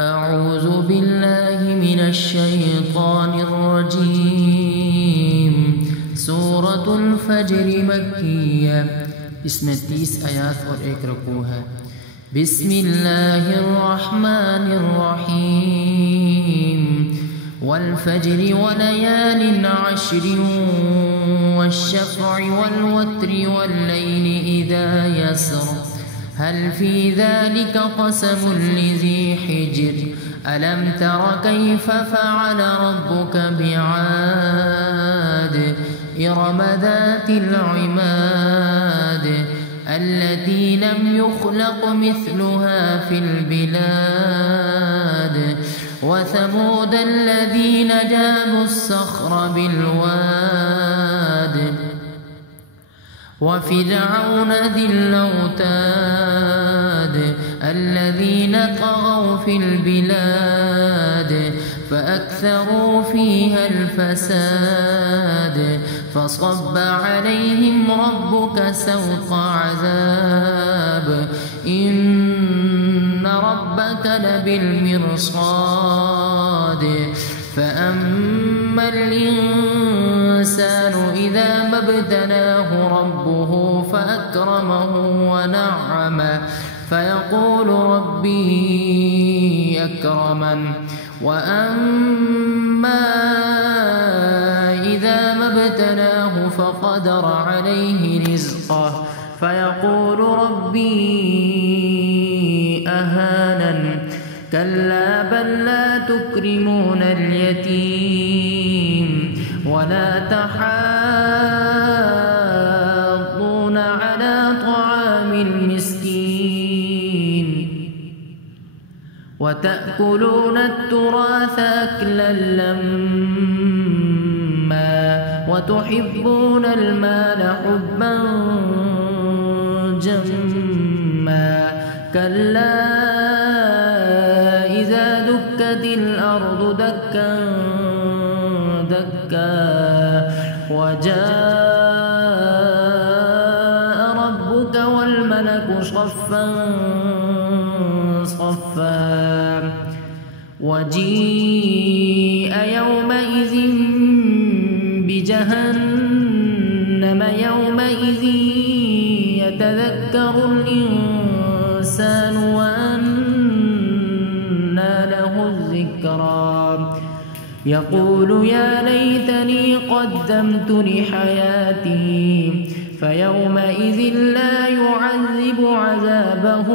أعوذ بالله من الشيطان الرجيم. سورة الفجر مكية، इसमें 30 आयात और 1 रुकू है। बिस्मिल्लाह الرحمن الرحيم। والفجر وليال عشر والشفع والوتر والليل إذا يسر هل في ذلك قسم لذي حجر ألم تر كيف فعل ربك بعاد إرم ذات العماد التي لم يخلق مثلها في البلاد وثمود الذين جابوا الصخر بالواد وفرعون ذي الأوتاد الذين طغوا في البلاد فأكثروا فيها الفساد فصب عليهم ربك سوط عذاب إن ربك لبالمرصاد فأما الإنسان إذا ما ابتلاه ربه فأكرمه ونعمه فيقول ربي أكرمن وأما إذا ما ابتلاه فقدر عليه رزقه فيقول ربي أهانن كلا بل لا تكرمون اليتيم ولا تحاضون على طعام المسكين وتأكلون التراث أكلا لما وتحبون المال حبا جما كلا إذا دكت الأرض دكا دكا وجاء ربك والملك صفا صفا وجيء يومئذ بجهنم يومئذ يتذكر الإنسان وأنى له الذكرى يقول يا ليتني قدمت لحياتي فيومئذ لا يعذب عذابه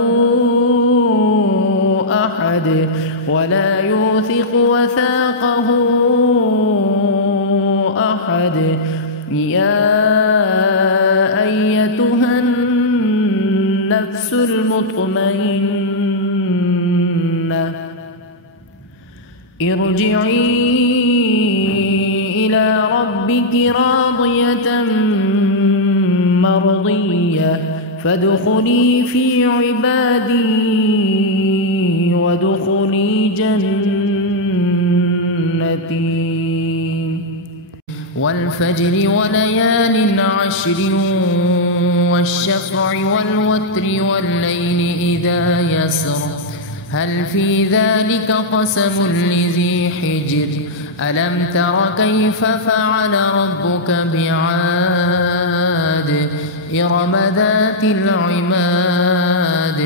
أحد ولا يوثق وثاقه أحد يا أيتها النفس المطمئنة ارجعي إلى ربك راضية مرضية فادخلي في عبادي وادخلي جنتي. والفجر وليال عشر والشفع والوتر والليل إذا يسر هل في ذلك قسم لذي حجر ألم تر كيف فعل ربك بعاد إرم ذات العماد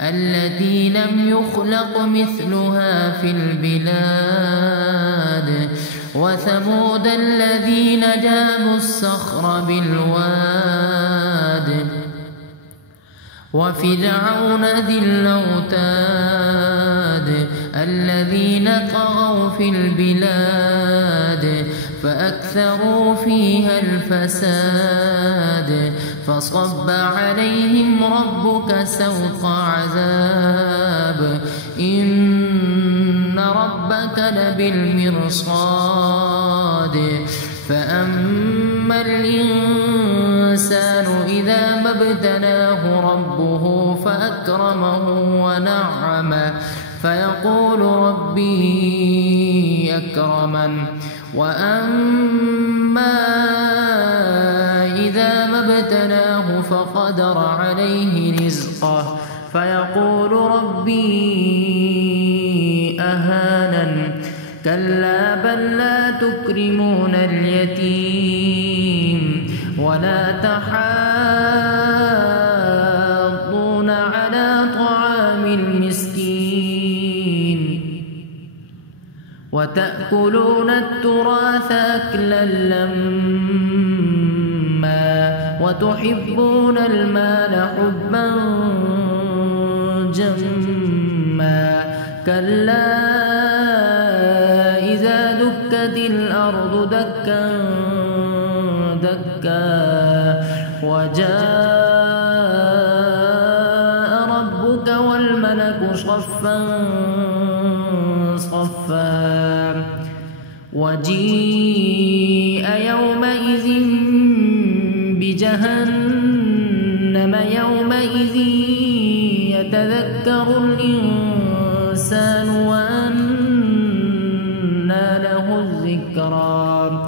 التي لم يخلق مثلها في البلاد وثمود الذين جابوا الصخر بالواد وفرعون ذي الأوتاد الذين طغوا في البلاد فأكثروا فيها الفساد فصب عليهم ربك سوط عذاب إن ربك لبالمرصاد فأما الإنسان إذا ما ابتلاه ربه فأكرمه ونعمه فيقول ربي أكرمن وأما إذا ما ابتلاه فقدر عليه رزقه فيقول ربي كلا بل لا تكرمون اليتيم ولا تحاضون على طعام المسكين وتأكلون التراث أكلا لما وتحبون المال حبا جما كلا إذا دكت الأرض دكا دكا وجاء ربك والملك صفا صفا وجيء يومئذ بجهنم يومئذ يتذكر الإنسان وأنى له الذكرى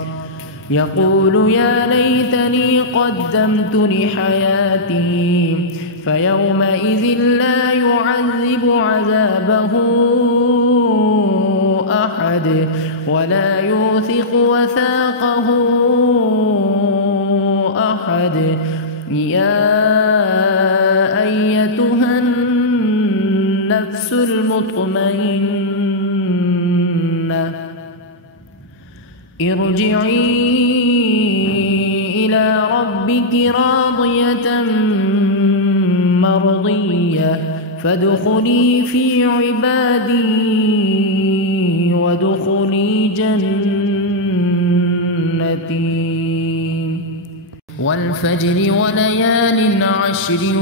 يقول يا ليتني قدمت لحياتي فيومئذ لا يعذب عذابه أحد ولا يوثق وثاقه أحد يا أيتها النفس المطمئنة ارجعي إلى ربك راضية مرضية فادخلي في عبادي وادخلي جنتي والفجر وليال عشر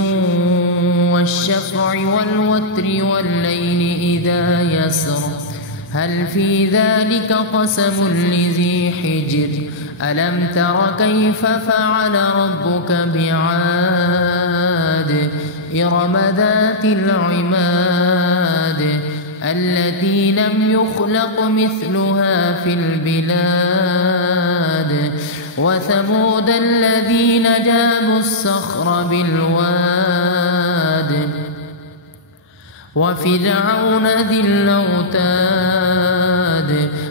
والشفع والوتر والليل إذا يسر هل في ذلك قسم لذي حجر ألم تر كيف فعل ربك بعاد إرم ذات العماد التي لم يخلق مثلها في البلاد وثمود الذين جابوا الصخر بالواد وفرعون ذي الأوتاد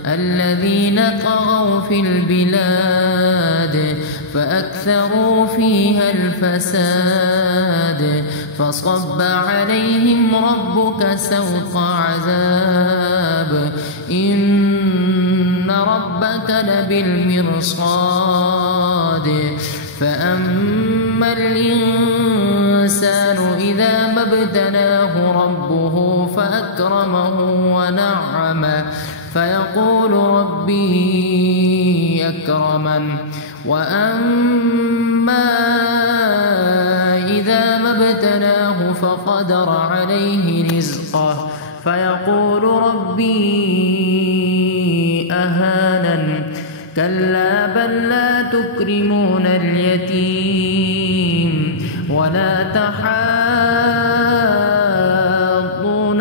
الذين طغوا في البلاد فأكثروا فيها الفساد فصب عليهم ربك سوط عذاب إن ربك لبالمرصاد فأما الإنسان إذا ما ابتلاه ربه فأكرمه ونعمه فيقول ربي أكرمن وأما إذا ما ابتلاه فقدر عليه رزقه فيقول ربي أهانن كلا بل لا تكرمون اليتيم ولا تحاضون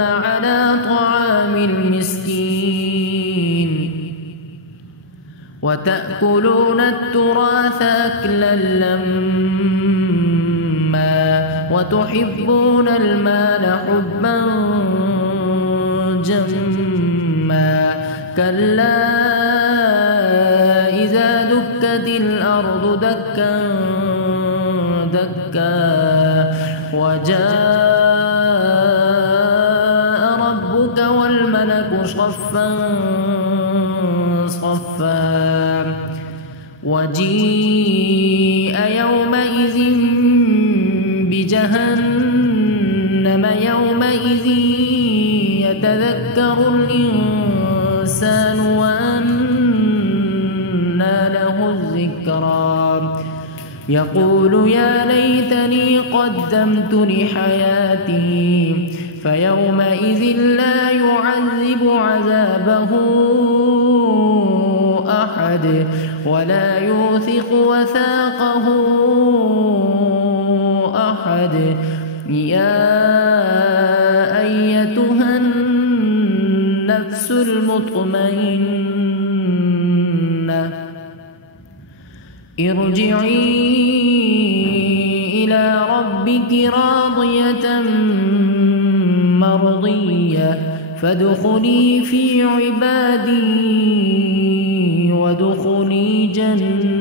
على طعام المسكين وتأكلون التراث أكلا لما وتحبون المال حبا جما كلا إذا دكت الأرض دكا دكا وجاء ربك والملك صفا صفا وجيء يومئذ بجهنم يومئذ يتذكر الإنسان وأنى له الذكرى يقول يا ليتني قدمت لحياتي فيومئذ لا يعذب عذابه أحد ولا يوثق وثاقه أحد يا أيتها النفس المطمئنة ارجعي إلى ربك راضية مرضية فادخلي في عبادي وادخلي جنتي.